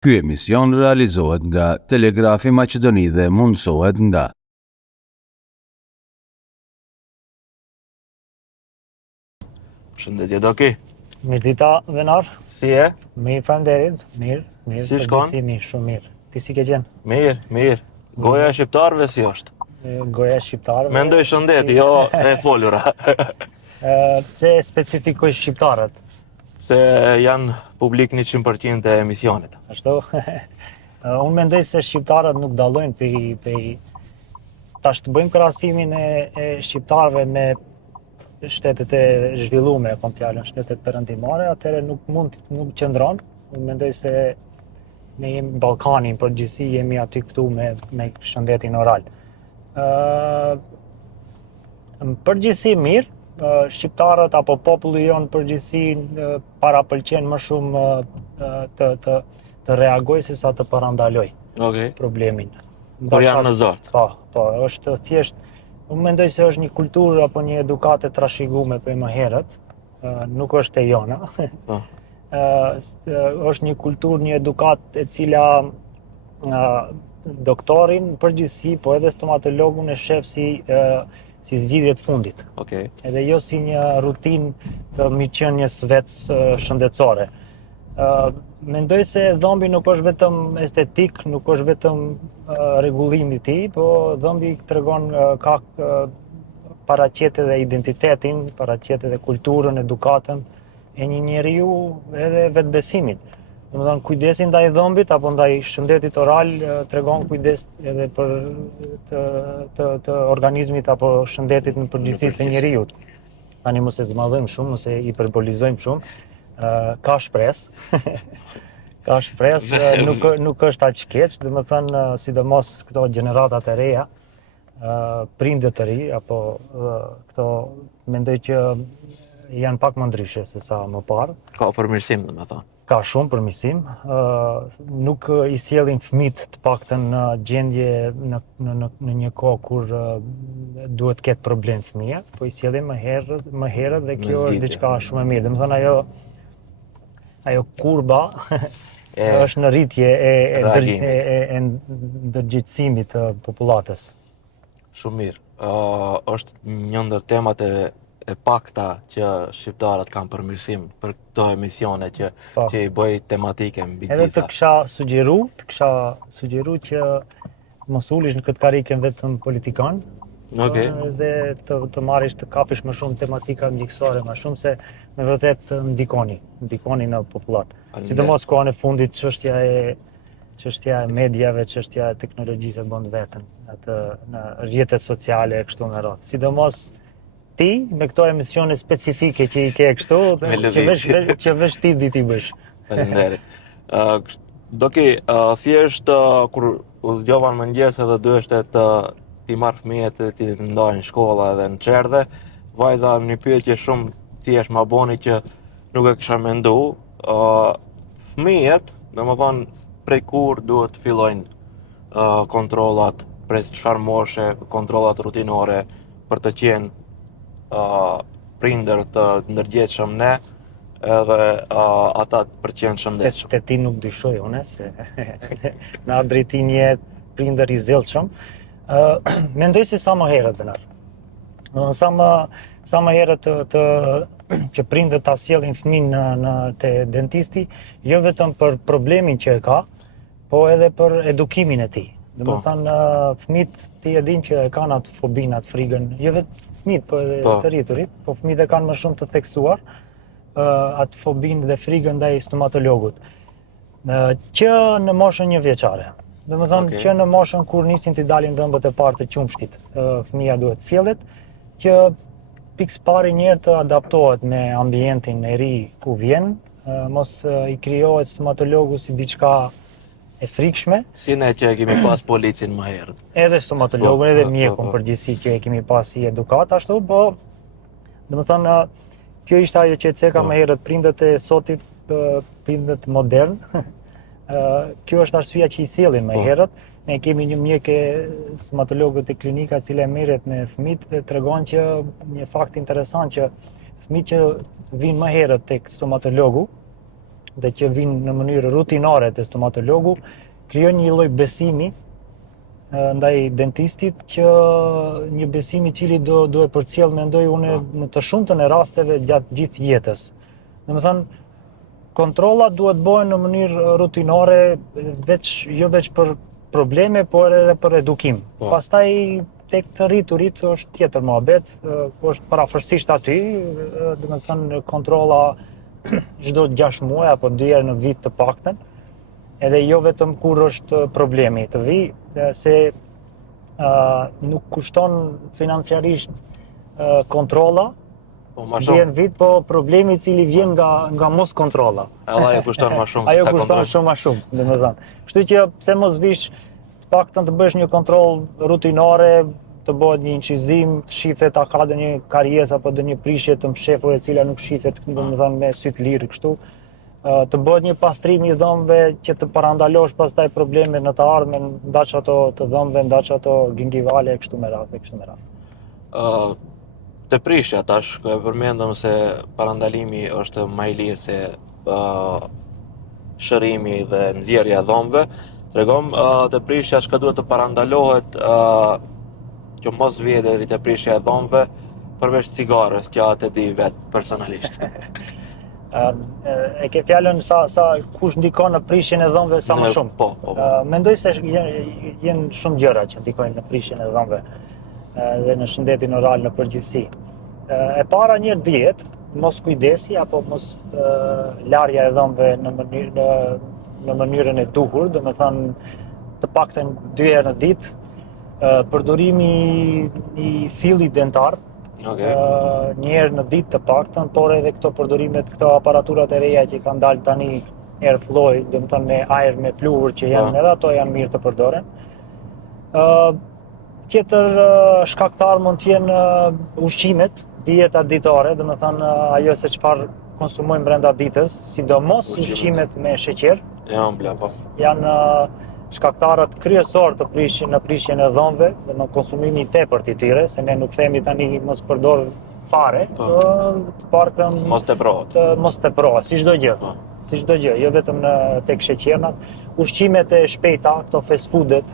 Ky emision realizohet nga Telegrafi Maqedoni dhe mundësohet nga Shëndetje Doki. Mirë dita, Venar. Si e? Mirë, faleminderit. Mirë. Si shkon? Mirë, shumë mirë. Ti si ke qenë? Mirë. Goja e shqiptarëve si është? Goja e shqiptarëve. Mendoj shëndeti, jo e folura. Pse specifikoj shqiptarët? Se janë publik 100% e emisionit. Ashtu? Unë mendoj se shqiptarët nuk dallojnë pej tash të bëjmë krahasimin e shqiptarëve me shtetet e zhvilluara, kom fjalën, shtetet perëndimore, atëherë nuk qëndron. Unë mendoj se ne jemi Ballkani, në përgjithësi jemi aty këtu me shëndetin oral. Në përgjithësi mirë, shqiptarët apo populli jonë në përgjithësi parapëlqen më shumë të reagoj se sa të parandaloj problemin. Kur janë në zot. Po, është thjesht. Unë mendoj se është një kulturë apo një edukatë e trashëguar për më herët, nuk është e jona. Është një kulturë, një edukatë e cila doktorin përgjithësi, po edhe stomatologun e shef si zgjidhje të fundit. Edhe jo si një rutinë të mirëqenies vetë shëndetësore. Mendoj se dhombi nuk është vetëm estetik, nuk është vetëm rregullimi i tij, po dhombi tregon ka paraqet edhe identitetin, paraqet edhe kulturën, edukatën e një njeriu edhe vetbesimin. Domethënë kujdesi ndaj dhombit apo ndaj shëndetit oral tregon kujdes edhe për të organizmit apo shëndetit në përgjithësi të njeriu. Tani mos e zmadhojmë shumë, mos e hiperbolizojmë shumë. Ka shpresë. Ka shpresë, nuk është aq keq, domethënë sidomos këto gjeneratat e reja, prindët të ri apo këto mendoj që janë pak më ndryshe se sa më parë. Ka përmirësim, domethënë. Ka shumë përmirësim, nuk i sjellin fëmijët të paktën në gjendje në një kohë kur duhet të ketë problem fëmia, po i sjellin më herët dhe kjo është diçka shumë e mirë. Domethënë ajo kurba është në rritje e ndërgjegjësimit të popullatës. Shumë mirë. Është një ndër temat e pakta që shqiptarët kanë përmirësim për këto emisione që i bëj tematike mbi gjitha. Edhe të kisha sugjeru që mos ulish në këtë karikën vetëm politikan, dhe të marrish, të kapish më shumë tematika mjekësore, më shumë se me vërtet ndikoni në popullat. Sidomos kohën e fundit çështja e mediave, çështja e teknologjisë e bën veten në rrjetet sociale e kështu me radhë. Sidomos ti me këto emisione specifike që i ke kështu, që vesh ti di ti bësh. Faleminderit. Doki, thjesht kur u dëgjova në mëngjes edhe duheshte ti marrë fëmijët e ti ndajnë shkolla edhe në çerdhe, vajza një pyetje shumë thjesht ma boni që nuk e kisha mendu. Fëmijët, domethënë prej kur duhet të fillojnë kontrollat, prej çfarë moshe, kontrollat rutinore për të qenë prindër të ndërgjegjshëm ne, edhe ata për të qenë shëndetshëm. Te ti nuk dyshoj unë se në atë drejtim je prindër i zellshëm. Mendoj se sa më herët Venar. Sa më herët që prindët ta sjellin fëmin te dentisti, jo vetëm për problemin që e ka, po edhe për edukimin e tij. Domethënë fëmijët ti e din që e kanë atë fobinë, atë frigën, jo vetëm fëmijët, po edhe të rriturit, po fëmijët e kanë më shumë të theksuar atë fobinë dhe frigën ndaj stomatologut. Që në moshën 1 vjeçare. Domethënë që në moshën kur nisin të dalin dhëmbët e parë të qumshtit, fëmia duhet sjellet që pikë pari njerë të adaptohet me ambientin e ri ku vjen, mos i krijohet stomatologu si diçka e frikshme. Si ne që e kemi pas policin më herët. Edhe stomatologun, edhe mjekun përgjithësi që e kemi pas si edukat ashtu, po domethënë kjo ishte ajo që e ceka më herët prindët e sotit, prindët modern. Kjo është arsyeja që i sjellin më herët. Ne kemi një mjeke stomatologët e klinika e cila merret me fëmijët dhe tregon që një fakt interesant që fëmijët që vinë më herët tek stomatologu dhe që vinë në mënyrë rutinare te stomatologu, krijon një lloj besimi ndaj dentistit që një besim I cili do e përcjell mendoj unë në të shumtën e rasteve gjatë gjithë jetës. Domethënë kontrollat duhet bëhen në mënyrë rutinare, jo veç për probleme, por edhe për edukim. Pastaj tek të rriturit është tjetër mohabet, është parafërsisht aty, domethënë kontrolla çdo 6 muaj apo 2 herë në vit të paktën. Edhe jo vetëm kur është problemi të vi, se nuk kushton financiarisht kontrolla, vjen vit, po problemi I cili vjen nga mos kontrolla. Ajo kushton më shumë. Ajo kushton shumë më shumë, domethënë. Kështu që pse mos vish të paktën të bësh një kontroll rutinare, të bëhet një incizim, të shifet a ka ndonjë karjes apo ndonjë prishje të mshefur e cila nuk shifet, domethënë me sy të lirë kështu. Të bëhet një pastrim I dhëmbëve që të parandalosh pastaj probleme në të ardhmen, ndaç ato të dhëmbëve, ndaç ato gingivale kështu me radhë. Të prishja tash, e përmendëm se parandalimi është më I lirë se shërimi dhe nxjerrja e dhëmbëve. Tregom të prishja çka duhet të parandalohet që mos vijë deri te prishja e dhëmbëve përveç cigares, që atë di vet personalisht. E ke fjalën sa kush ndikon në prishjen e dhëmbëve sa më shumë. Po. Mendoj se janë shumë gjëra që ndikojnë në prishjen e dhëmbëve dhe në shëndetin oral në përgjithësi. E para një dietë, mos kujdesi apo mos larja e dhëmbëve në mënyrën e duhur, domethënë të paktën 2 herë në ditë, përdorimi I fillit dentar, një herë në ditë të paktën, por edhe këto aparaturat e reja që kanë dalë tani airflow, domethënë me ajër me pluhur që janë edhe ato janë mirë të përdoren. Tjetër shkaktar mund të jenë ushqimet, dieta ditore, domethënë ajo se çfarë konsumojmë brenda ditës, sidomos ushqimet me sheqer. Janë shkaktarët kryesor të prishjen e dhëmbëve dhe në konsumimin I tepërt I tyre, se ne nuk themi tani mos përdor fare, të paktën mos teprohet, si çdo gjë, jo vetëm tek sheqernat. Ushqimet e shpejta, këto fast foodet,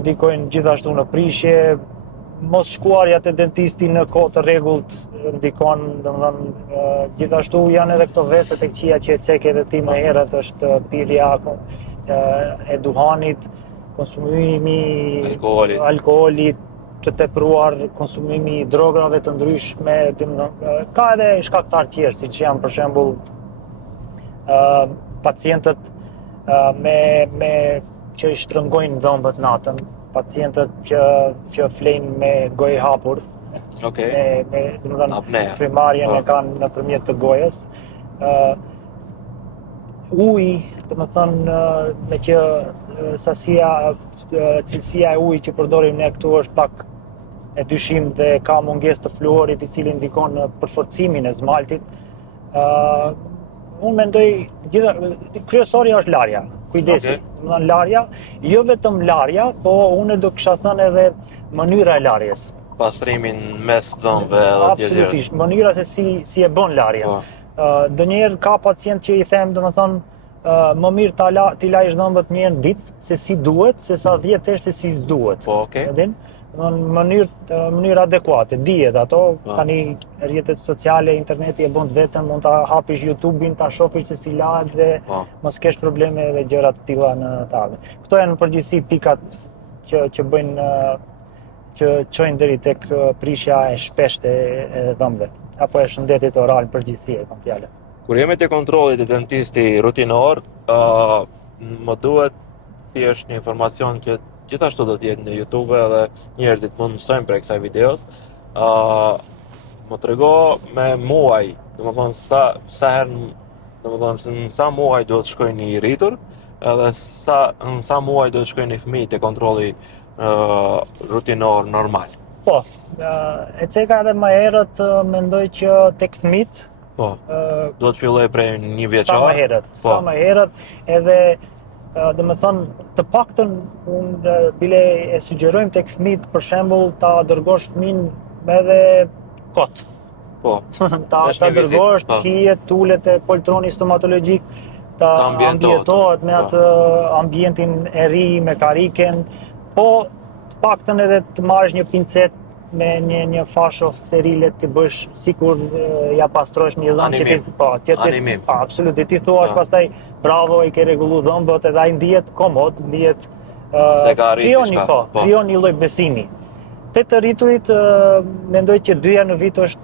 ndikojnë gjithashtu në prishje. Mos shkuarja te dentisti në kohë të rregullt ndikon, domethënë gjithashtu janë edhe këto veset e këqija që e cek edhe ti më herët, është pirja e duhanit, konsumimi alkoolit të tepruar, konsumimi I drogave të ndryshme, ka edhe shkaktar tjerë, siç janë për shembull pacientët me që I shtrëngojnë dhëmbët natën, pacientët që flejnë me gojë hapur, domethënë frymarrjen e kanë nëpërmjet të gojës. Uji, domethënë me që cilësia e ujit që përdorim ne këtu është pak e dyshim dhe ka mungesë të fluorit I cili ndikon në përforcimin e zmaltit. Unë mendoj kryesorja është larja, kujdesi. Domethënë larja, jo vetëm larja, po unë do kisha thënë edhe mënyra e larjes. Pastrimin mes dhëmbëve edhe Absolutisht, mënyra se si e bën larja. Ndonjëherë ka pacient që I them, domethënë më mirë t'i lajsh dhëmbët një herë në ditë se si duhet, se sa 10 herë se si s'duhet. Në mënyrë adekuate, dihet ato, tani rrjetet sociale, interneti e bën vetëm, mund ta hapish YouTube-in, ta shohësh se si lahet dhe mos kesh probleme dhe gjëra të tilla në tavë. Këto janë në përgjithësi pikat që bëjnë që çojnë deri tek prishja e shpeshtë e dhëmbëve apo e shëndetit oral në përgjithësi, e kam fjalën. Kur jemi te kontrolli te dentisti rutinor, më duhet thjesht një informacion që gjithashtu do të jetë në YouTube dhe njerëzit mund mësojnë prej kësaj videos. Më trego me muaj, domethënë sa herë, domethënë në sa muaj duhet të shkojnë I rritur, edhe në sa muaj duhet të shkojnë I fëmijë te kontrolli rutinor normal. Po, e ceka edhe më herët, mendoj që tek fëmijët duhet filloj prej 1 vjeçar. Sa më herët, edhe domethënë të paktën unë bile e sugjerojmë tek fëmijët, për shembull, ta dërgosh fëmin edhe kot. Po. ta Është një vizitë, dërgosh, po. hijet, tulet e poltroni stomatologjik, ta ambientohet me atë ambientin e ri, me kariken, po të paktën edhe të marrësh një pincet me një fasho sterile të bësh sikur ja pastrosh një dhëmbë që ti po, animim. Po, absolutisht ti thuash pastaj bravo i ke rregullu dhëmbët edhe ai ndihet komod, ndihet krijon një lloj besimi. Te të rriturit mendoj që 2 javë në vit është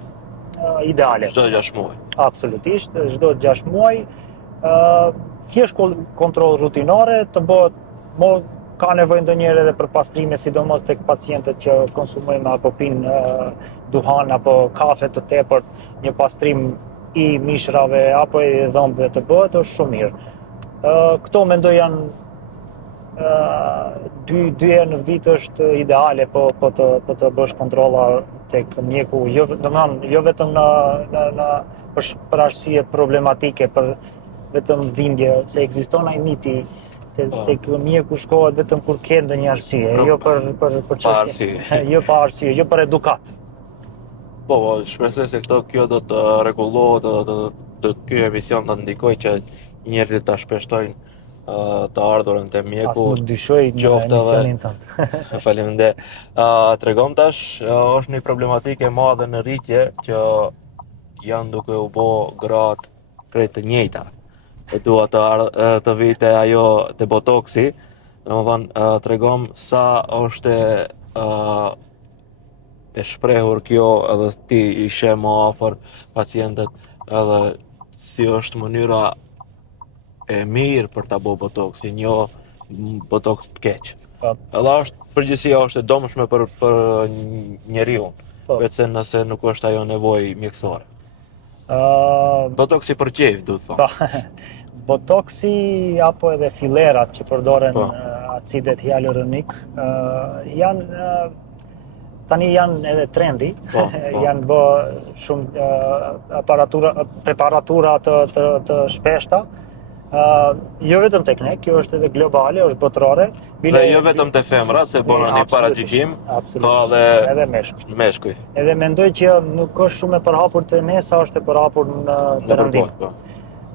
ideale. Çdo 6 muaj. Absolutisht, çdo 6 muaj. Thjesht kontroll rutinore të bëhet ka nevojë ndonjëherë edhe për pastrime, sidomos tek pacientët që konsumojnë apo pinë duhan apo kafe të tepërt, një pastrim i mishrave apo i dhëmbëve të bëhet është shumë mirë. Këto mendoj janë 2 herë në vit është ideale po të bësh kontrolla tek mjeku, jo vetëm për arsye problematike, për vetëm dhimbje, se ekziston ai miti tek mjeku shkohet vetëm kur ke ndonjë arsye, jo për çështje, jo pa arsye, jo për edukat. Po, shpresoj se kjo do të rregullohet, do ky emision të ndikojë që njerëzit ta shpeshtojnë të ardhurën te mjeku. As nuk dyshoj në emisionin tënd. Faleminderit. Tregom tash, është një problematikë e madhe në rritje që janë duke u bë gratë krejt të njëjta. E dua të vite ajo te botoksi, domethënë tregom sa është e shprehur kjo edhe ti i sheh më afër pacientët edhe si është mënyra e mirë për ta bërë botoksi, jo botoks të keq. Edhe përgjithësia është e domshme për njeriu, vetëse nëse nuk është ajo nevojë mjekësore. Botoksi për qejf, do të thonë. Botoksi apo edhe fillerat që përdoren acidet hyaluronik tani janë edhe trendi, janë bë shumë preparatura të shpeshta. Jo vetëm tek ne, kjo është edhe globale, është botërore. Dhe jo vetëm te femra, se bëna një paragjikim, po edhe meshkuj. Edhe mendoj që nuk është shumë e përhapur te ne sa është e përhapur në perëndim.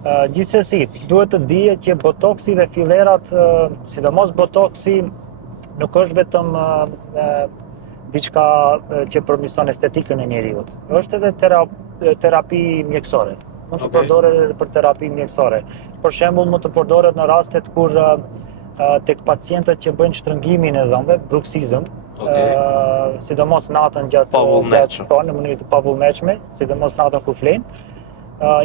Gjithsesi, duhet të dihet që botoksi dhe fillerat, sidomos botoksi, nuk është vetëm diçka që përmirëson estetikën e njeriut. Është edhe terapi mjekësore. Mund të përdoret edhe për terapi mjekësore. Për shembull, mund të përdoret në rastet kur tek pacientët që bëjnë shtrëngimin e dhëmbëve, bruksizëm, sidomos natën në mënyrë të pavullnetshme, sidomos natën kur flenë,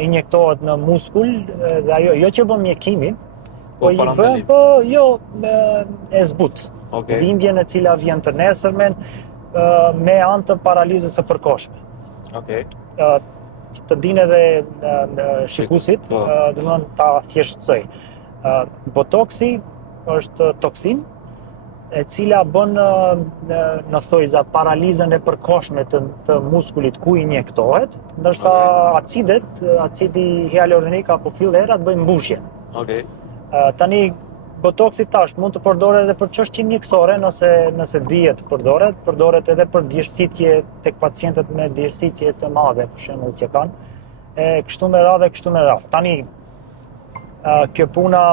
injektohet në muskull dhe ajo jo që bën mjekimin, po i bën e zbut. Dhimbjen e cila vjen të nesërmen me anë të paralizës së përkohshme. Të dinë edhe shikuesit, domethënë ta thjeshtësoj. Botoksi është toksin e cila bën në thojza paralizën e përkohshme të muskulit ku injektohet, ndërsa acidi hyaluronik apo fillerat bëjnë mbushjen. Tani botoksi tash mund të përdoret edhe për çështje mjekësore, nëse dihet përdoret edhe për djersitje tek pacientët me djersitje të mëdha, për shembull që kanë. Kështu me radhë. Tani kjo puna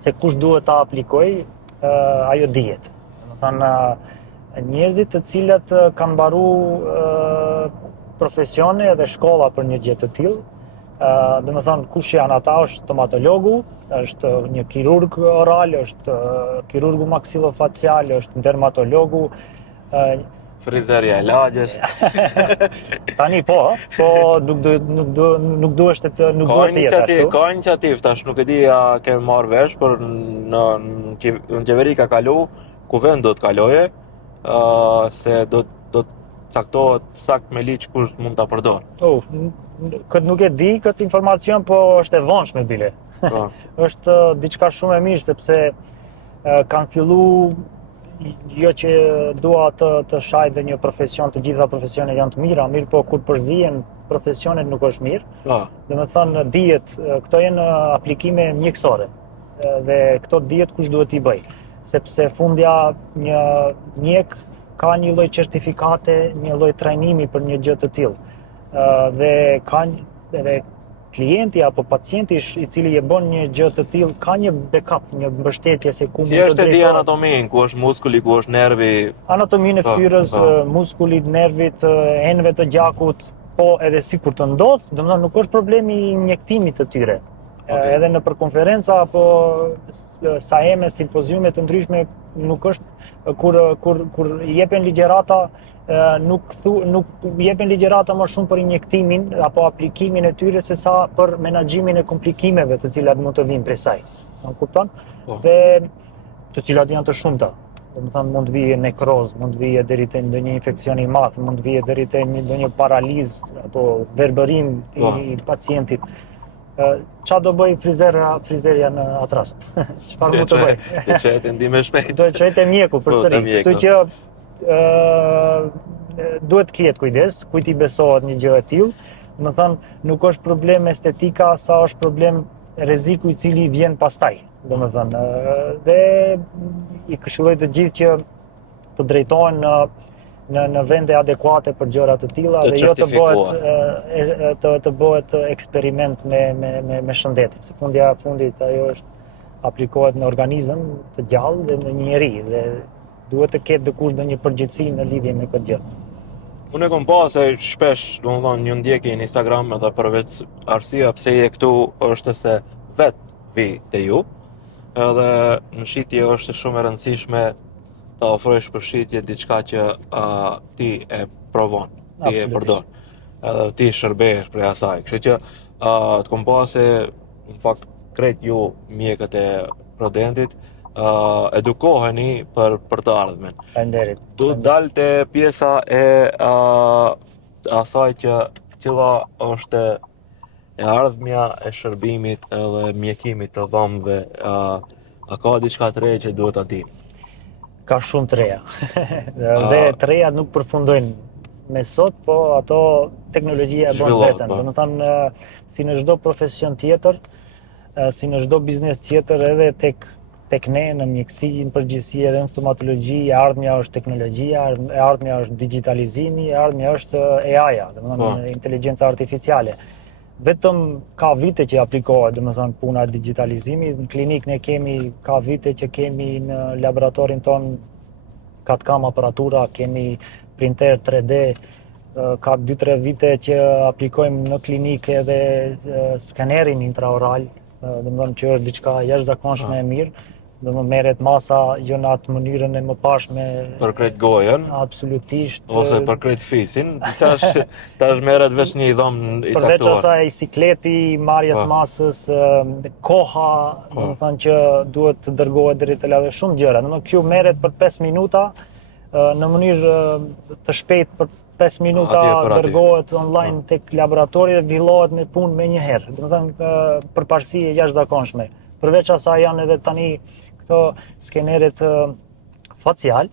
se kush duhet ta aplikojë, ajo dihet. Domethënë njerëzit të cilët kanë mbaruar profesione edhe shkolla për një gjë të tillë, domethënë kush janë ata, është stomatologu, është një kirurg oral, është kirurgu maksilofacial, është dermatologu, frizerja e lagjes. Tani po nuk duhet të jetë ashtu. Ka iniciativë tash, nuk e di a ke marrë vesh, por në qeveri ka kalu, ku vend do të kaloje, se do të caktohet sakt me ligj kush mund ta përdor. Këtë nuk e di, këtë informacion, po është e vonshme bile. Është diçka shumë e mirë, sepse kanë filluar, jo që dua të shaj ndonjë profesion, të gjitha profesionet janë të mira, mirë po kur përzihen profesionet nuk është mirë. Domethënë dihet, këto janë aplikime mjekësore dhe këto dihet kush duhet t'i bëj, sepse fundja një mjek ka një lloj certifikate, një lloj trajnimi për një gjë të tillë. dhe kanë edhe klienti apo pacienti I cili e bën një gjë të tillë ka një backup, një mbështetje se ku mund të Thjesht e di drejtohet. anatomin, ku është muskuli, ku është nervi. Anatominë e fytyrës, muskulit, nervit, enëve të gjakut, po edhe sikur të ndodh, domethënë nuk është problemi I injektimit të tyre. Edhe në për konferenca apo sajeme, simpoziume të ndryshme nuk është kur jepen ligjërata nuk jepen ligjërata më shumë për injektimin apo aplikimin e tyre se sa për menaxhimin e komplikimeve të cilat mund të vinë prej saj. Më kupton? Dhe të cilat janë të shumta. Domethënë mund të vijë nekroz, mund të vijë deri te ndonjë infeksion I madh, mund të vijë deri te ndonjë paralizë apo verbërim I pacientit. Qa do bëj frizerja në atë rast? Çfarë mund të bëj? Do çojë ndihmë shpejt. Do çojë mjeku përsëri. Kështu që duhet të ketë kujdes, kujt I besohet një gjë e tillë. Domethënë nuk është problem estetika sa është problem rreziku I cili vjen pastaj. Domethënë dhe I këshilloj të gjithë që të drejtohen në vende adekuate për gjëra të tilla dhe jo të bëhet eksperiment me shëndetin. Se fundit ajo aplikohet në organizëm të gjallë dhe në një njerëz dhe duhet të ketë dikush ndonjë përgjegjësi në lidhje me këtë gjë. Unë e kam pasur se shpesh, domethënë, një ndjekje në Instagram edhe përveç arsyeja pse je këtu është se vet vi te ju. Edhe në shitje është shumë e rëndësishme ta ofrosh për shitje diçka që ti e provon, ti e përdor. Edhe ti shërbesh prej asaj. Kështu që të kom pasur në fakt krejt ju mjekët e Prodentit edukoheni për të ardhmen. Faleminderit. Du dalte pjesa e asaj që cila është e ardhmja e shërbimit edhe mjekimit të dhomëve. A ka diçka të re që duhet ta di? Ka shumë të reja. Dhe të reja nuk përfundojnë me sot, po ato teknologjia e bën vetën. Domethënë si në çdo profesion tjetër, si në çdo biznes tjetër edhe tek ne në mjeksi, në përgjithësi edhe në stomatologji, e ardhmja është teknologjia, e ardhmja është digitalizimi, e ardhmja është AI-ja, domethënë inteligjenca artificiale. Vetëm ka vite që aplikohet, domethënë puna e digitalizimit. Në klinik ne kemi ka vite që kemi në laboratorin ton CAD/CAM aparatura, kemi printer 3D, ka 2-3 vite që aplikojmë në klinikë edhe skanerin intraoral, domethënë që është diçka jashtëzakonshme e mirë. Domethënë merret masa jo në atë mënyrën e mëparshme për krejt gojën, absolutisht, ose për krejt fisin. Tash merret veç një dhomë I caktuar. Përveç asaj sikleti, marrjes masës, koha, domethënë që duhet të dërgohet deri te lavë shumë gjëra. Domethënë kjo merret për 5 minuta në mënyrë të shpejtë për 5 minuta dërgohet online tek laboratori dhe fillohet me punë me një herë. Domethënë përparësi e jashtëzakonshme. Përveç asaj janë edhe tani këto skeneret facial.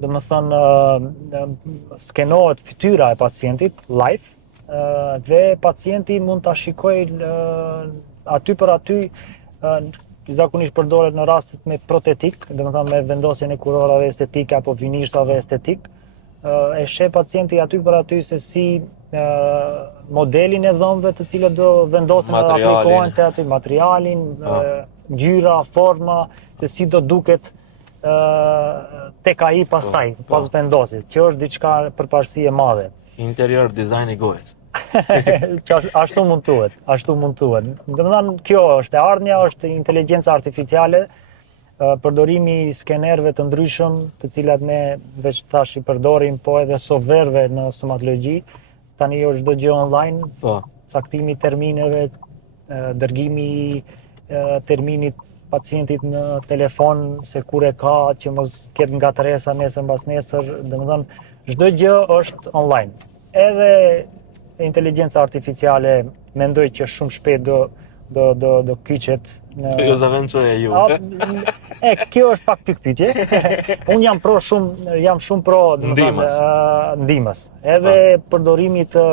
Domethënë skenohet fytyra e pacientit live dhe pacienti mund ta shikojë aty për aty, zakonisht përdoret në rastet me protetik, domethënë me vendosjen e kurorave estetike apo vinirsave estetik. E sheh pacienti aty për aty se si modelin e dhomëve të cilët do vendosen dhe aplikohen te aty, materialin, ngjyra, forma, se si do duket tek ai pastaj, pas vendosjes, që është diçka përparësi e madhe. Interior design I gojës. Ashtu mund thuhet. Domethënë kjo është e ardhmja, është inteligjenca artificiale, përdorimi I skenerëve të ndryshëm, të cilat ne veç tash I përdorim, po edhe softverëve në stomatologji. Tani është çdo gjë online, caktimi termineve, dërgimi terminit pacientit në telefon, se kur e ka, që mos ketë ngatëresa nesër mbas nesër, domethënë çdo gjë është online. Edhe inteligjenca artificiale mendoj që shumë shpejt do kyçet në Jo zaventoj e ju. Kjo është pak pikpyetje. Unë jam shumë pro ndihmës. Edhe përdorimi të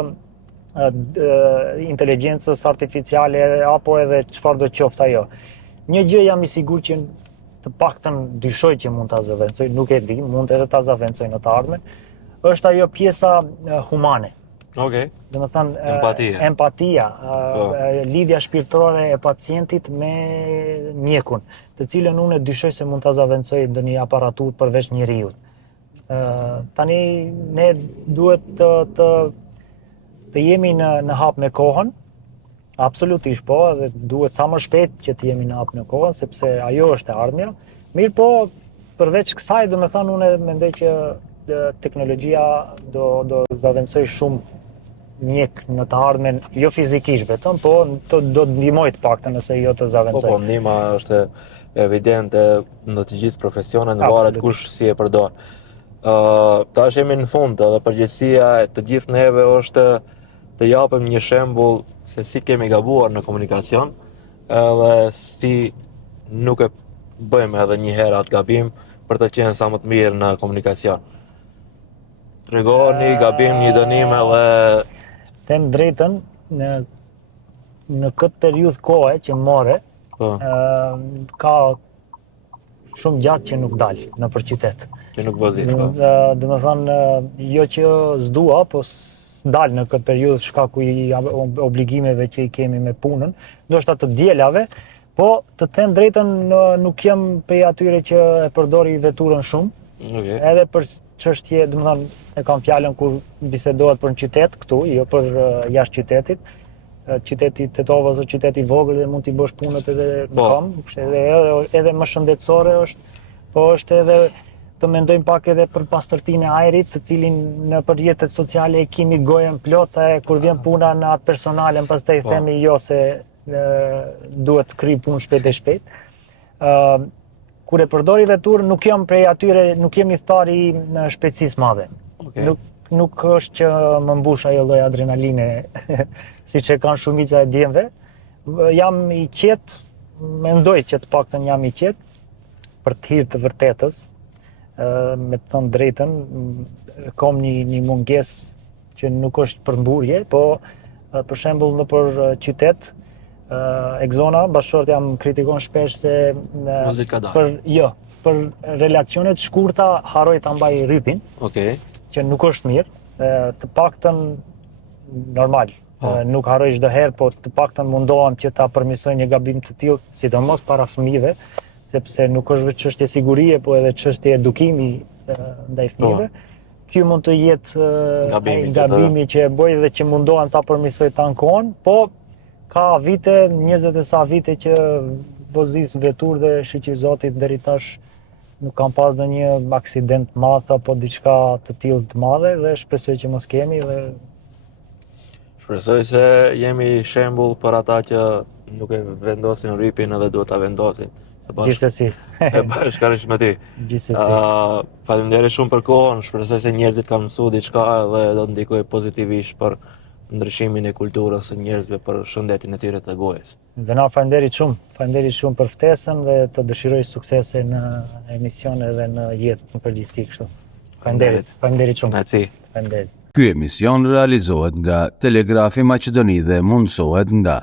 inteligjencës artificiale apo edhe çfarë do qoftë ajo. Një gjë jam I sigurt që të paktën dyshoj që mund ta zëvendësoj, nuk e di, mund edhe ta zëvendësoj në të ardhmen, është ajo pjesa humane. Okej. Domethënë empatia, lidhja shpirtërore e pacientit me mjekun, të cilën unë e dyshoj se mund ta zaventësoj ndonjë aparatur përveç njeriu. Tani ne duhet të jemi në hap me kohën, absolutisht po, dhe duhet sa më shpejt që të jemi në hap me kohën, sepse ajo është e ardhmja. Mirë po, përveç kësaj, domethënë unë mendoj që teknologjia do zaventësoj shumë mjek në të ardhmen, jo fizikisht vetëm, po do të ndihmoj të paktën nëse jo të zaventësoj. Po, ndihma është evidente në të gjithë profesionet, varet kush si e përdor. Tash jemi në fund, edhe përgjegjësia e të gjithë neve është të japim një shembull se si kemi gabuar në komunikacion, edhe si nuk e bëjmë edhe një herë atë gabim për të qenë sa më të mirë në komunikacion. Tregoni gabim, një dënim edhe them drejtën, në këtë periudhë kohe që more, ka shumë gjatë që nuk dal nëpër qytet. Që nuk vozit, po. Domethënë, jo që s'dua, po s'dal në këtë periudhë shkaku i obligimeve që i kemi me punën, ndoshta të dielave, po të them drejtën nuk jam prej atyre që e përdori veturën shumë. Edhe për çështje, domethënë e kam fjalën kur bisedohet për në qytet këtu, jo për jashtë qytetit. Qyteti Tetovës është qytet i vogël dhe mund t'i bësh punët edhe në kam, edhe më shëndetësore është, po është edhe të mendojmë pak edhe për pastërtinë e ajrit, të cilin në rrjetet sociale e kemi gojën plot, e kur vjen puna në atë personalen, pastaj themi jo se duhet të kryj punë shpejt e shpejt. Kur e përdori veturën, nuk jam prej atyre, nuk jemi thari në shpejtësisë madhe. Nuk është që më mbush ajo lloj adrenaline siç e kanë shumica e djemve. Jam i qetë, mendoj që të paktën jam i qetë për të hir të vërtetës. Me të thënë drejtën, kam një mungesë që nuk është përmburje, po për shembull nëpër qytet, Exona, bashkëshortja më kritikon shpesh se për relacionet shkurta harroj ta mbaj rrypin, që nuk është mirë, të paktën normal, nuk harroj çdo herë, po të paktën mundohem që ta përmirësoj një gabim të tillë, sidomos para fëmijëve, sepse nuk është vetëm çështje sigurie, po edhe çështje edukimi ndaj fëmijëve. Ky mund të jetë gabimi që e bëj dhe që mundohem ta përmirësoj ta në kohën, po ka vite, 20 e sa vite që vozis vetur dhe shiqi Zotit deri tash nuk kam pas ndonjë aksident madh apo diçka të tillë të madhe dhe shpresoj që mos kemi dhe shpresoj se jemi shembull për ata që nuk e vendosin rrypin edhe duhet ta vendosin. Gjithsesi. Bashkërisht me ty. Gjithsesi. Faleminderit shumë për kohën, shpresoj se njerëzit kanë mësuar diçka dhe do të ndikojë pozitivisht për ndryshimin e kulturës së njerëzve për shëndetin e tyre të gojës. Dhe na faleminderit shumë për ftesën dhe të dëshiroj suksese në emision edhe në jetë në përgjithësi kështu. Faleminderit shumë. Faleminderit. Ky emision realizohet nga Telegrafi Maqedoni dhe mundësohet nga